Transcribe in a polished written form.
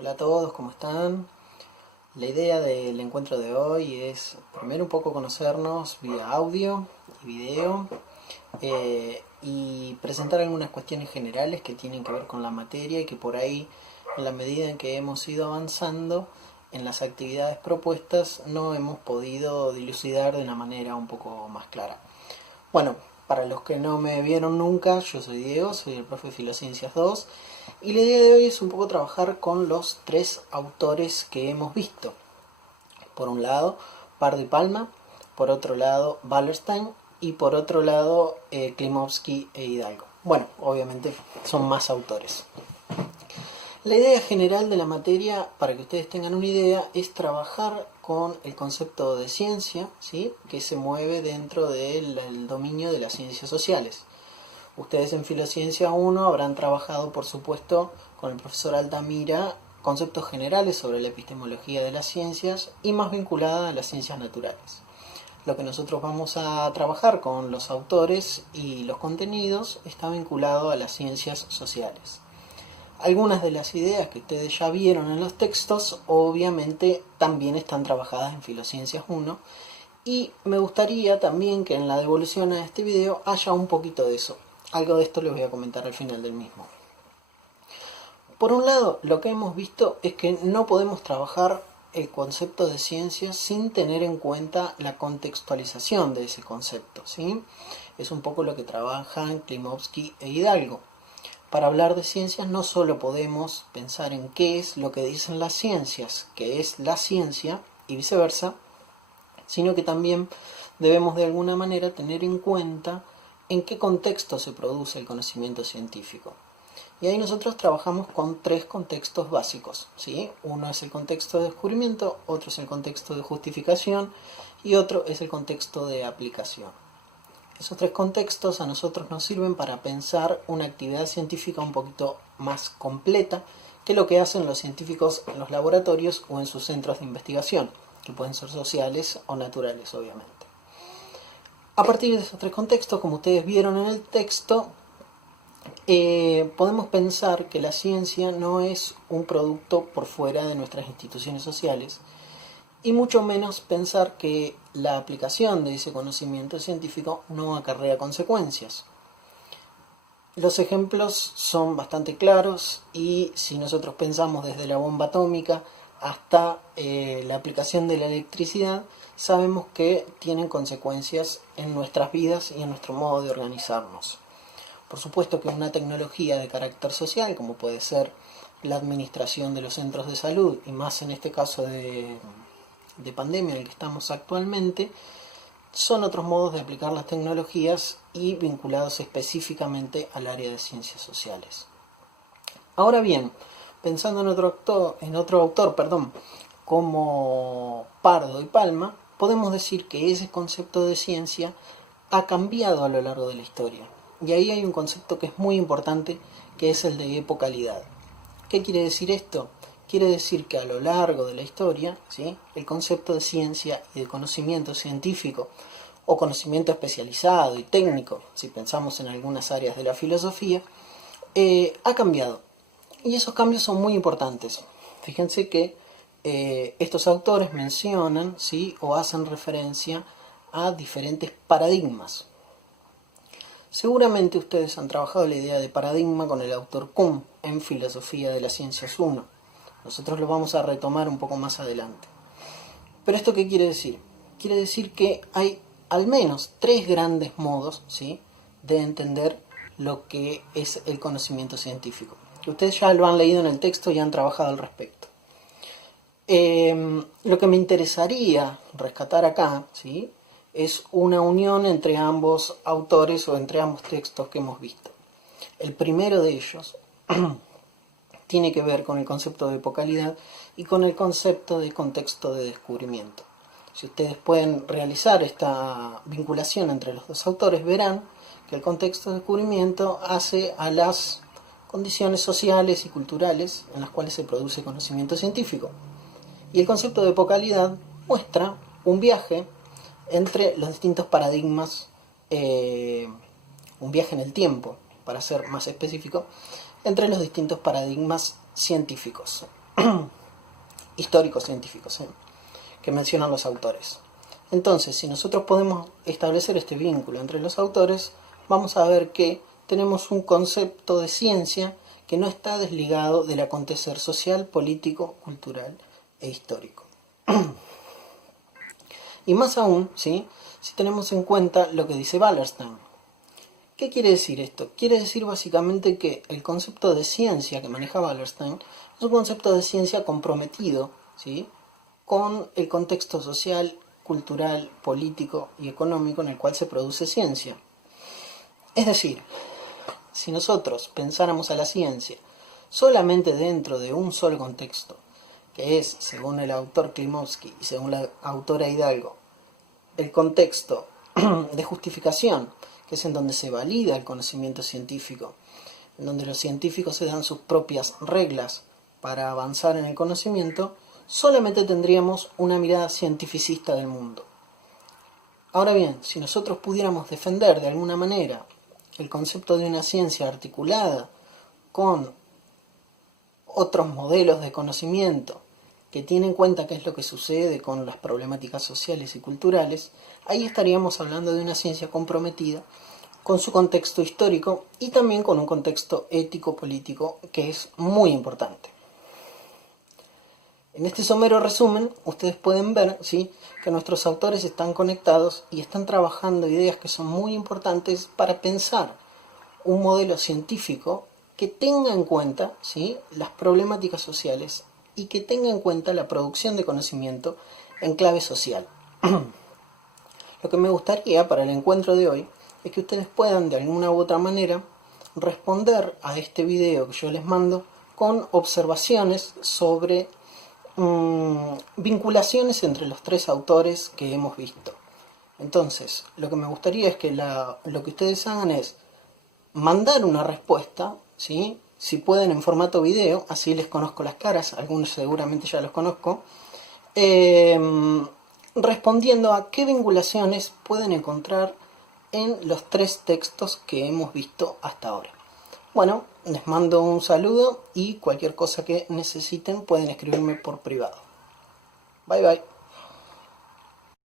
Hola a todos, ¿cómo están? La idea del encuentro de hoy es primero un poco conocernos vía audio y video y presentar algunas cuestiones generales que tienen que ver con la materia y que por ahí, en la medida en que hemos ido avanzando en las actividades propuestas, no hemos podido dilucidar de una manera un poco más clara. Bueno, para los que no me vieron nunca, yo soy Diego, soy el profe de Filociencias 2 y la idea de hoy es un poco trabajar con los tres autores que hemos visto. Por un lado, Pardo y Palma, por otro lado, Wallerstein y por otro lado, Klimovsky e Hidalgo. Bueno, obviamente son más autores. La idea general de la materia, para que ustedes tengan una idea, es trabajar con el concepto de ciencia, ¿sí?, que se mueve dentro del dominio de las ciencias sociales. Ustedes en Filociencia 1 habrán trabajado, por supuesto, con el profesor Altamira, conceptos generales sobre la epistemología de las ciencias y más vinculada a las ciencias naturales. Lo que nosotros vamos a trabajar con los autores y los contenidos está vinculado a las ciencias sociales. Algunas de las ideas que ustedes ya vieron en los textos obviamente también están trabajadas en Filociencias 1 y me gustaría también que en la devolución a este video haya un poquito de eso. Algo de esto les voy a comentar al final del mismo. Por un lado, lo que hemos visto es que no podemos trabajar el concepto de ciencia sin tener en cuenta la contextualización de ese concepto, ¿sí? Es un poco lo que trabajan Klimovsky e Hidalgo. Para hablar de ciencias no solo podemos pensar en qué es lo que dicen las ciencias, que es la ciencia, y viceversa, sino que también debemos de alguna manera tener en cuenta en qué contexto se produce el conocimiento científico. Y ahí nosotros trabajamos con tres contextos básicos, ¿sí? Uno es el contexto de descubrimiento, otro es el contexto de justificación y otro es el contexto de aplicación. Esos tres contextos a nosotros nos sirven para pensar una actividad científica un poquito más completa que lo que hacen los científicos en los laboratorios o en sus centros de investigación, que pueden ser sociales o naturales, obviamente. A partir de esos tres contextos, como ustedes vieron en el texto, podemos pensar que la ciencia no es un producto por fuera de nuestras instituciones sociales, y mucho menos pensar que la aplicación de ese conocimiento científico no acarrea consecuencias. Los ejemplos son bastante claros y si nosotros pensamos desde la bomba atómica hasta la aplicación de la electricidad, sabemos que tienen consecuencias en nuestras vidas y en nuestro modo de organizarnos. Por supuesto que una tecnología de carácter social, como puede ser la administración de los centros de salud, y más en este caso de pandemia en el que estamos actualmente, son otros modos de aplicar las tecnologías y vinculados específicamente al área de ciencias sociales. Ahora bien, pensando en otro autor, como Pardo y Palma, podemos decir que ese concepto de ciencia ha cambiado a lo largo de la historia. Y ahí hay un concepto que es muy importante, que es el de epocalidad. ¿Qué quiere decir esto? Quiere decir que a lo largo de la historia, ¿sí?, el concepto de ciencia y de conocimiento científico o conocimiento especializado y técnico, si pensamos en algunas áreas de la filosofía, ha cambiado. Y esos cambios son muy importantes. Fíjense que estos autores mencionan, ¿sí?, o hacen referencia a diferentes paradigmas. Seguramente ustedes han trabajado la idea de paradigma con el autor Kuhn en Filosofía de las Ciencias 1. Nosotros lo vamos a retomar un poco más adelante. ¿Pero esto qué quiere decir? Quiere decir que hay al menos tres grandes modos, ¿sí?, de entender lo que es el conocimiento científico. Ustedes ya lo han leído en el texto y han trabajado al respecto. Lo que me interesaría rescatar acá, ¿sí?, es una unión entre ambos autores o entre ambos textos que hemos visto. El primero de ellos tiene que ver con el concepto de epocalidad y con el concepto de contexto de descubrimiento. Si ustedes pueden realizar esta vinculación entre los dos autores, verán que el contexto de descubrimiento hace a las condiciones sociales y culturales en las cuales se produce conocimiento científico. Y el concepto de epocalidad muestra un viaje entre los distintos paradigmas, un viaje en el tiempo, para ser más específico, entre los distintos paradigmas científicos. históricos científicos, que mencionan los autores. Entonces, si nosotros podemos establecer este vínculo entre los autores, vamos a ver que tenemos un concepto de ciencia que no está desligado del acontecer social, político, cultural e histórico. Y más aún, ¿sí?, si tenemos en cuenta lo que dice Wallerstein. ¿Qué quiere decir esto? Quiere decir básicamente que el concepto de ciencia que maneja Wallerstein es un concepto de ciencia comprometido, ¿sí?, con el contexto social, cultural, político y económico en el cual se produce ciencia. Es decir, si nosotros pensáramos a la ciencia solamente dentro de un solo contexto, que es, según el autor Klimovsky y según la autora Hidalgo, el contexto de justificación, que es en donde se valida el conocimiento científico, en donde los científicos se dan sus propias reglas para avanzar en el conocimiento, solamente tendríamos una mirada cientificista del mundo. Ahora bien, si nosotros pudiéramos defender de alguna manera el concepto de una ciencia articulada con otros modelos de conocimiento que tienen en cuenta qué es lo que sucede con las problemáticas sociales y culturales, ahí estaríamos hablando de una ciencia comprometida con su contexto histórico y también con un contexto ético-político que es muy importante. En este somero resumen, ustedes pueden ver, ¿sí?, que nuestros autores están conectados y están trabajando ideas que son muy importantes para pensar un modelo científico que tenga en cuenta, ¿sí?, las problemáticas sociales y que tenga en cuenta la producción de conocimiento en clave social. Lo que me gustaría para el encuentro de hoy es que ustedes puedan de alguna u otra manera responder a este video que yo les mando con observaciones sobre vinculaciones entre los tres autores que hemos visto. Entonces, lo que me gustaría es que lo que ustedes hagan es mandar una respuesta, ¿sí?, si pueden en formato video, así les conozco las caras, algunos seguramente ya los conozco, respondiendo a qué vinculaciones pueden encontrar en los tres textos que hemos visto hasta ahora. Bueno, les mando un saludo y cualquier cosa que necesiten pueden escribirme por privado. Bye bye.